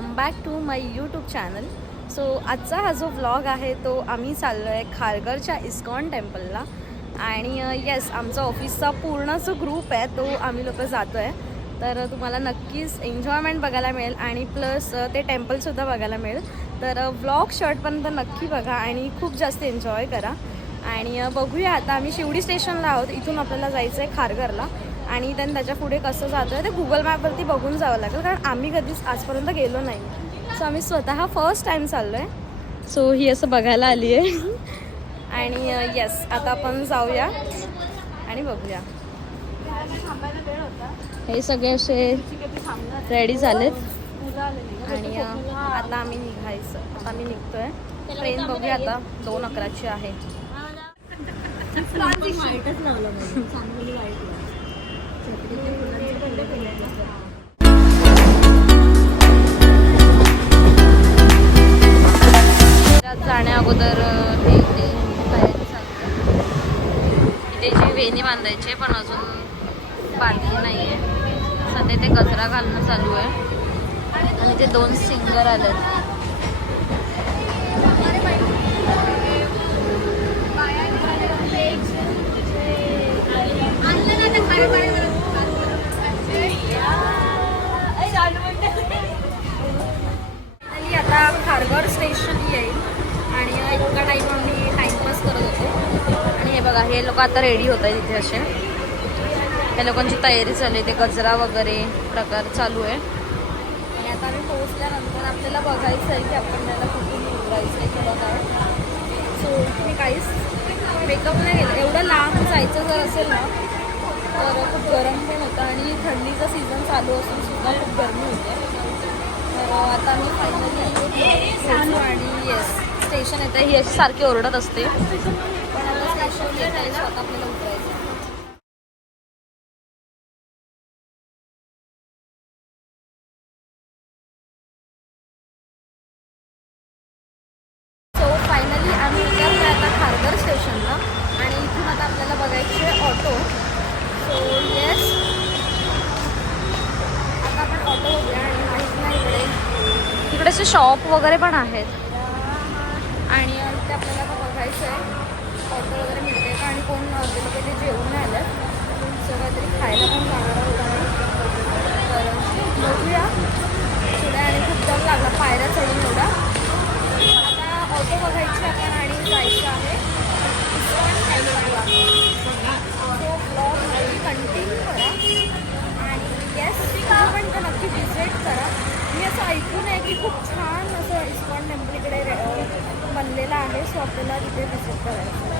Welcome back to my YouTube channel. So आजचा हा जो व्लॉग आहे तो आम्ही चाललो आहे खारघरच्या इस्कॉन टेम्पलला. आणि येस, आमचा ऑफिसचा पूर्ण जो ग्रुप आहे तो आम्ही लोक जातो आहे. तर तुम्हाला नक्कीच एन्जॉयमेंट बघायला मिळेल आणि प्लस ते टेम्पलसुद्धा बघायला मिळेल. तर व्लॉग शॉर्टपर्यंत नक्की बघा आणि खूप जास्त एन्जॉय करा. आणि बघूया, आता आम्ही शिवडी स्टेशनला आहोत. इथून आपल्याला जायचं आहे खारघरला आणि देन त्याच्या पुढे कसं जातो आहे ते गुगल मॅपवरती बघून जावं लागेल, कारण आम्ही कधीच आजपर्यंत गेलो नाही. सो आम्ही स्वतः फर्स्ट टाईम चाललो आहे. सो ही असं बघायला आली आहे. आणि येस, आता आपण जाऊया आणि बघूया. हे सगळे असे रेडी झालेत आणि आता आम्ही निघायचं. आता आम्ही निघतोय. ट्रेन बघूया आता 2:11ची आहे. जाण्या अगोदर हे इथे तयारी चालते. इथे जी वेणी बांधायची पण अजून बांधली नाही आहे. सध्या ते गजरा घालणं चालू आहे आणि ते 2 सिंगर आलेत. आता खारघर स्टेशन येईल आणि इतका टाईम आम्ही टाईमपास करत होतो. आणि हे बघा, हे लोक आता रेडी होत आहे तिथे. असे त्या लोकांची तयारी चालू आहे. ते गजरा वगैरे प्रकार चालू आहे. आणि आता आम्ही पोहोचल्यानंतर आपल्याला बघायचं आहे की आपण त्याला कुठून उतरायचं आहे किंवा काय. सो मी काहीच मेकअप नाही केलं. एवढं लांब जायचं जर असेल ना तर खूप गरम पण होतं आणि थंडीचा सीझन चालू असून सुद्धा खूप गरमी होते. तर आता मी फायनली पोहोचलो आणि येस, स्टेशन येतं. ही अशी सारखी ओरडत असते, पण आता स्टेशन येत आहे. स्वतः आपल्याला उतरायचं. सो फायनली आम्ही उतरलो आता खारघर स्टेशनला आणि इथून आता आपल्याला बघायचे ऑटो. सो येस, आता आपण ऑटो बघूया. आणि माहीत नाही इकडे असे शॉप वगैरे पण आहेत आणि ते आपल्याला आता बघायचं आहे ऑटो वगैरे मिळते का. आणि कोण ते लोक ते जेवून नाही आलं, सो काहीतरी खायला पण जाणार आहोत आम्ही. तर बघूया पुढे. आणि खूप दम लागला पायऱ्या चढून एवढा. आता ऑटो बघायची आपण आणि जायचं आहे इस्कॉन टेम्पलला. सो ब्लॉग नक्की कंटिन्यू करा आणि येस, तुम्ही पण तर नक्की विजिट करा. मी असं ऐकून आहे की खूप छान असं इस्कॉन टेम्पल इकडे बनलेलं आहे. सो आपल्याला तिथे विजिट करायचं.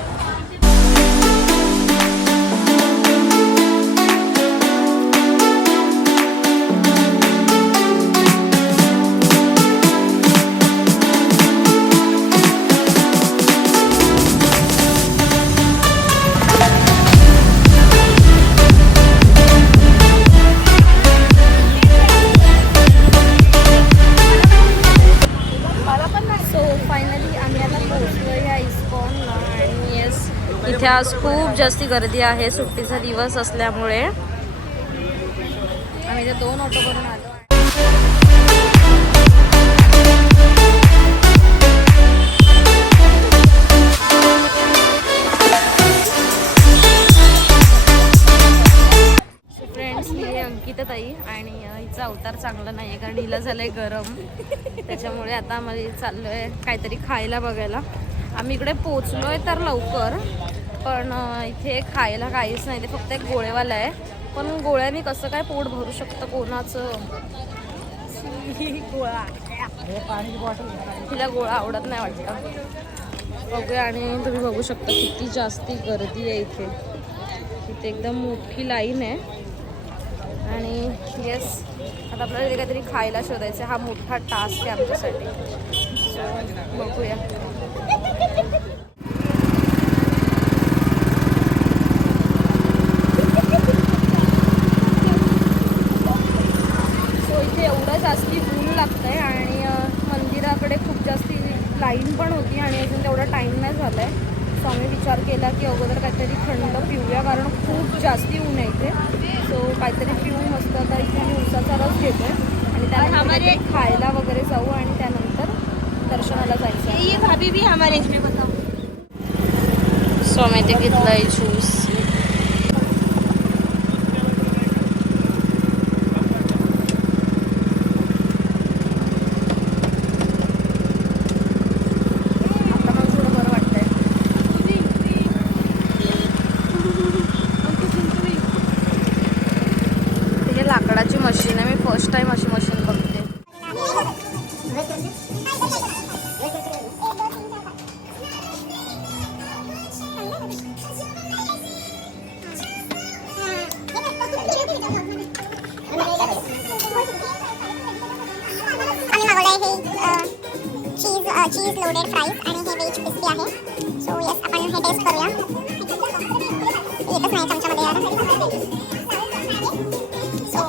इथे आज खूप जास्ती गर्दी आहे सुट्टीचा दिवस असल्यामुळे. आम्ही इथे 2 ऑटो करून आलो. फ्रेंड्स, ही आहे अंकिता ताई आणि हिचा अवतार चांगला नाही आहे कारण हिला झालंय गरम. त्याच्यामुळे आता आम्हाला चाललो आहे काहीतरी खायला बघायला. आम्ही इकडे पोचलोय तर लवकर, पण इथे खायला काहीच नाही. ते फक्त एक गोळेवाला आहे, पण गोळ्याने कसं काय पोट भरू शकतं कोणाचं. गोळा, तिला गोळा आवडत नाही वाटतं. बघूया. आणि तुम्ही बघू शकता किती जास्ती गर्दी आहे इथे. इथे एकदम मोठी लाईन आहे. आणि येस, आता आपल्याला इथे काहीतरी खायला शोधायचं. हा मोठा टास्क आहे आमच्यासाठी. सो बघूया. जास्ती ऊन लागतंय आणि मंदिराकडे खूप जास्ती लाईन पण होती आणि अजून तेवढा टाईम नाही झाला आहे. सो आम्ही विचार केला की अगोदर काहीतरी थंड पिऊया, कारण खूप जास्ती ऊन आहे इथे. सो काहीतरी पिऊ मस्त. तर इथे आम्ही उसाचा रस घेतो आहे आणि त्यानंतर खायला वगैरे जाऊ आणि त्यानंतर दर्शनाला जायचं. ये भाभी भी हमारे इसमें बताओ. सो मी ते घेतलंय ज्यूस. लाकडाची मशीन आहे. मी फर्स्ट टाइम अशी मशीन बघते. चीज लोडेड फ्राईज आणि हे व्हेज क्रिस्पी आहे. सो यस आपण हे टेस्ट करूया. येतच नाही चमच्यामध्ये यार. सो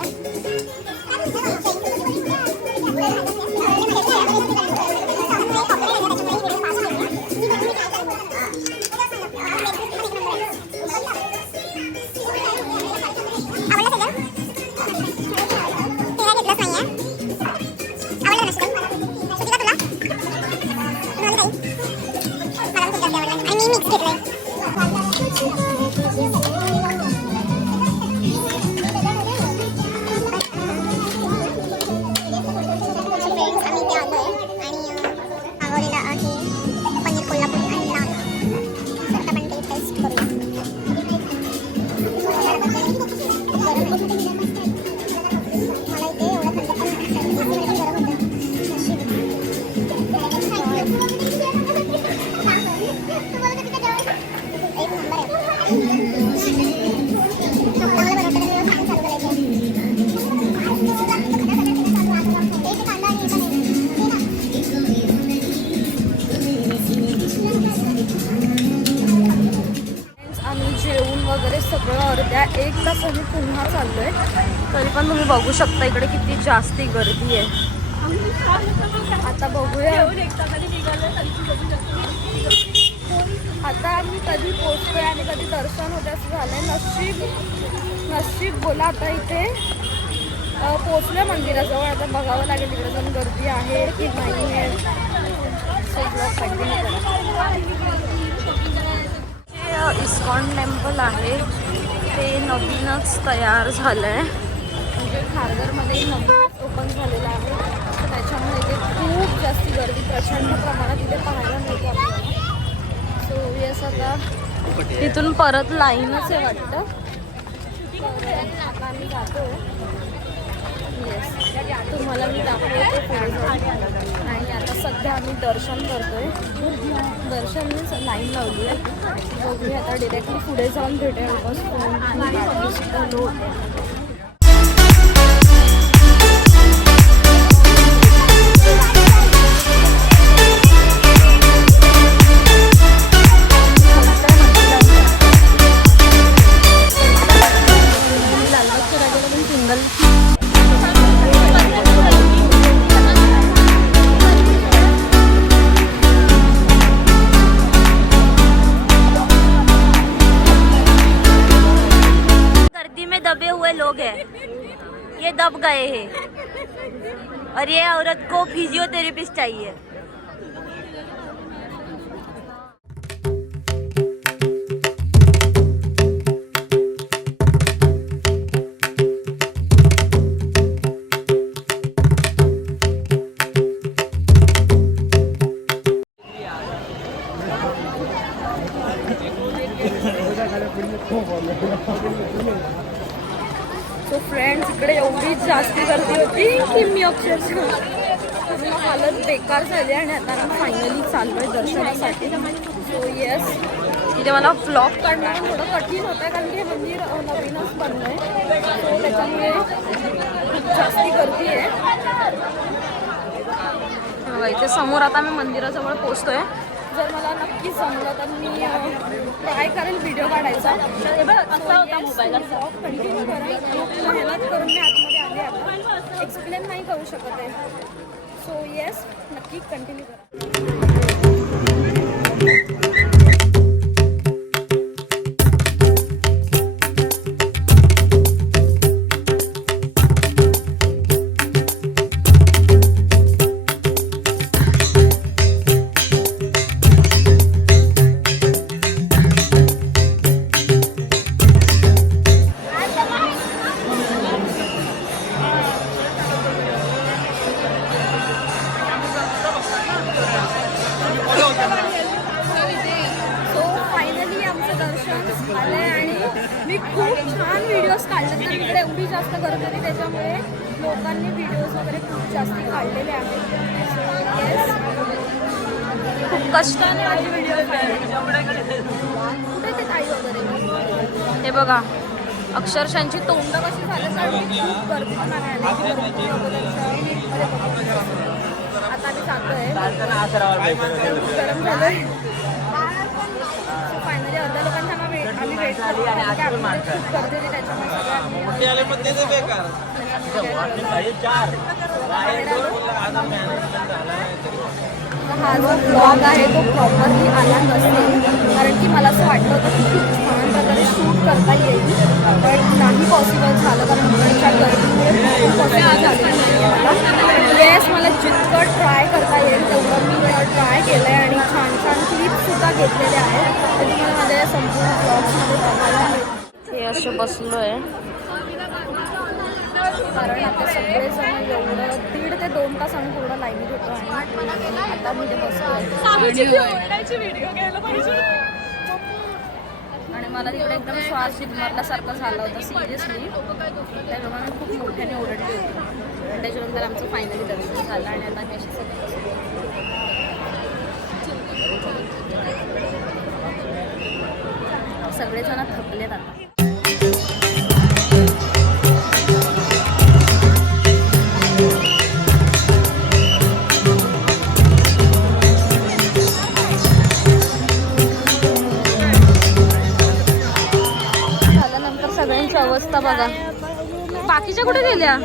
सगळं अर्ध्या 1 तासाने पुन्हा चाललोय. तरी पण तुम्ही बघू शकता इकडे किती जास्ती गर्दी आहे. आता बघूया आता आम्ही कधी पोहोचतोय आणि कधी दर्शन होते असं झालंय. नशीब बोला आता इथे पोहोचलोय मंदिराजवळ. आता बघावं लागेल तिकडे जाऊन गर्दी आहे की नाही आहे. सगळं कंटिन्यू इस्कॉन टेम्पल आहे ते नवीनच तयार झालं आहे. म्हणजे खारघरमध्ये नवीनच ओपन झालेलं आहे. तर त्याच्यामुळे इथे खूप जास्त गर्दी प्रचंड प्रमाणात इथे पाहायला मिळते आपल्याला. सो येस आता तिथून परत लाईनच आहे वाटतं. आता आम्ही जातो. येस तुम्हाला मी दाखवते पुढे जाऊन. आणि आता सध्या आम्ही दर्शन करतोय. दर्शननेच लाईन लावली आहे. बघूया आता डिरेक्टली पुढे जाऊन भेटेल बस. दबे हुए लोग हैं, ये दब गए हैं और ये औरत को फिजियोथेरेपिस्ट चाहिए. सो फ्रेंड्स इकडे एवढी जास्त गर्दी होती की मी अक्षरशः पूर्ण हालत बेकार झाली. आणि आता आम्ही फायनली चाललोय दर्शनासाठी. सो येस इथे मला व्लॉग काढणं थोडं कठीण होतं कारण की हे मंदिर नवीनच बनलं आहे. सो त्याच्यामुळे खूप जास्ती गर्दी आहे. इथे समोर आता मी मंदिराजवळ पोहोचतोय. जर मला नक्की जमलं तर मी ट्राय करेल व्हिडिओ काढायचा. कंटिन्यू करा. मेहनत करून मी आतमध्ये आले. आता एक्सप्लेन नाही करू शकत आहे. सो येस नक्की कंटिन्यू करा. खूप छान व्हिडिओज काढले तर इकडे एवढी जास्त गर्दी होती त्याच्यामुळे लोकांनी व्हिडिओज वगैरे खूप जास्ती काढलेले आहेत. Yes. खूप कष्टाने माझे व्हिडिओ कुठे ते ताई वगैरे हे बघा अक्षरशांची तोंड कशी झालं कारण की खूप गर्दी पण आहे आणि गर्दी आता आम्ही जातोय गरम झालंय. फायनली अर्ध्या लोकांना आम्ही वेट करतो खूप गर्दी होती त्याच्यामुळे हा जो ब्लॉग आहे तो प्रॉपरली आला नसेल कारण की मला असं वाटलं होतं की खूप छान प्रकारे शूट करता येईल बट नाही पॉसिबल झालं कारण मुलांच्या गर्दीमुळे खूप पॉसिबल झालं नाही. येस मला जितकं ट्राय करता येईल तेवढं मी ट्राय केलं आहे आणि छान छान क्लिपसुद्धा घेतलेले आहेत ते तुम्हाला माझ्या संपूर्ण ब्लॉग्समध्ये बघायला मिळेल. हे असे बसलो आहे कारण आता सगळेजण एवढं 1.5 ते 2 तास आम्ही पूर्ण लाईनीत होतो आणि आता मी ते बसतोय आणि मला तिकडे एकदम श्वास मारल्यासारखं झालं होतं सिरियसली त्याच्यामुळे मी खूप मोठ्याने ओरडली होती. त्याच्यानंतर आमचं फायनली दर्शन झालं आणि आता मी अशी सगळेजण थकलेत आता. सगळ्यांची अवस्था बघा बाकीच्या कुठे गेल्या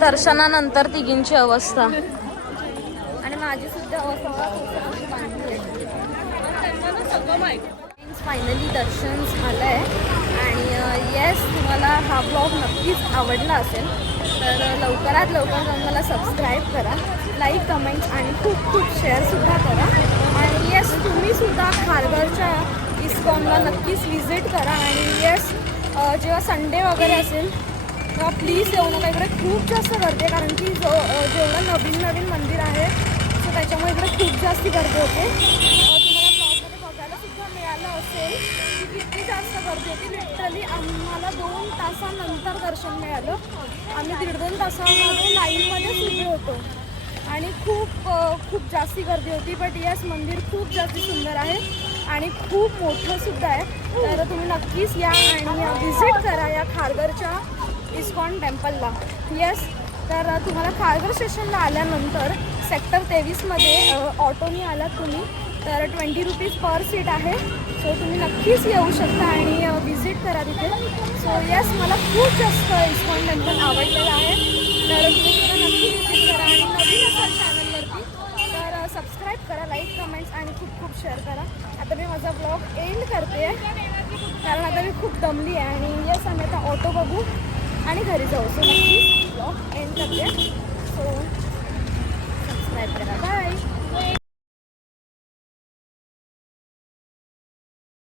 दर्शनानंतर तिघींची अवस्था आणि माझी सुद्धा अवस्था. फायनली दर्शन झालंय आणि येस तुम्हाला हा ब्लॉग नक्कीच आवडला असेल तर लवकरात लवकर जाऊन मला सबस्क्राईब करा, लाईक कमेंट्स आणि खूप खूप शेअरसुद्धा करा आणि येस तुम्हीसुद्धा खारघरच्या इस्कॉनला नक्कीच विजिट करा आणि येस जेव्हा संडे वगैरे असेल तेव्हा प्लीज येऊ नका. इकडे खूप जास्त गर्दी आहे कारण की जेवढं नवीन नवीन मंदिर आहे सो त्याच्यामुळे इकडे खूप जास्त गर्दी होते. तुम्हाला ब्लॉगमध्ये बघायला सुद्धा मिळालं असेल की किती जास्त गर्दी होती. लिटरली आम्हाला 2 तासानंतर दर्शन मिळालं. आम्ही 1.5-2 तासामध्ये लाईनमध्येच उभे होतो आणि खूप जास्ती गर्दी होती बट येस मंदिर खूप जास्त सुंदर आहे आणि खूप मोठंसुद्धा आहे तर तुम्ही नक्कीच या आणि व्हिजिट करा या खारघरच्या इस्कॉन टेम्पलला. येस तर तुम्हाला खारघर स्टेशनला आल्यानंतर सेक्टर 23मध्ये ऑटोनी आलात तुम्ही तर 20 रुपीज पर सीट आहे सो तुम्ही नक्कीच येऊ शकता आणि व्हिजिट करा तिथे. सो येस मला खूप जास्त इस्कॉन टेम्पल आवडलेलं आहे तर तुम्ही सुद्धा नक्की व्हिजिट करा आणि नवीन असाल चॅनलवरती तर सबस्क्राईब करा, लाईक कमेंट्स आणि खूप शेअर करा. आता मी माझा ब्लॉग एंड करते कारण आता मी खूप दमली आहे आणि येस आम्ही आता ऑटो बघू आणि घरी जाऊ. सो नक्कीच ब्लॉग एंड करते. सो